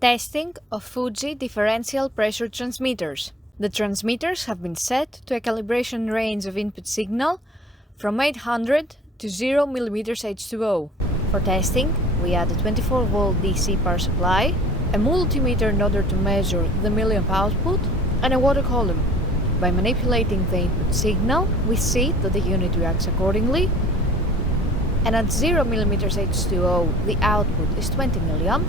Testing of Fuji Differential pressure transmitters. The transmitters have been set to a calibration range of input signal from 800 to 0 mm H2O. For testing, we add a 24-volt DC power supply, a multimeter in order to measure the milliamp output, and a water column. By manipulating the input signal, we see that the unit reacts accordingly, and at 0 mm H2O the output is 20 milliamp,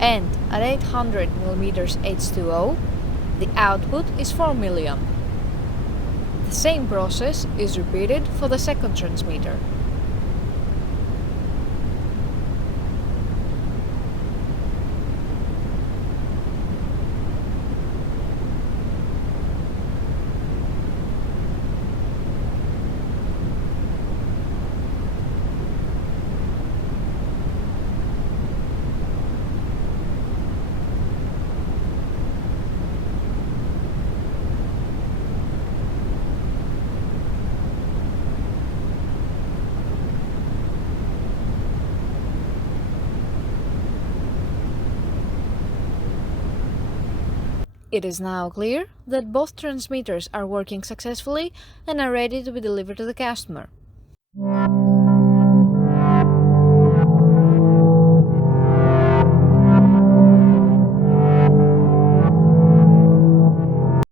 and at 800 mm H2O, the output is 4 milliamp. The same process is repeated for the second transmitter. It is now clear that both transmitters are working successfully and are ready to be delivered to the customer.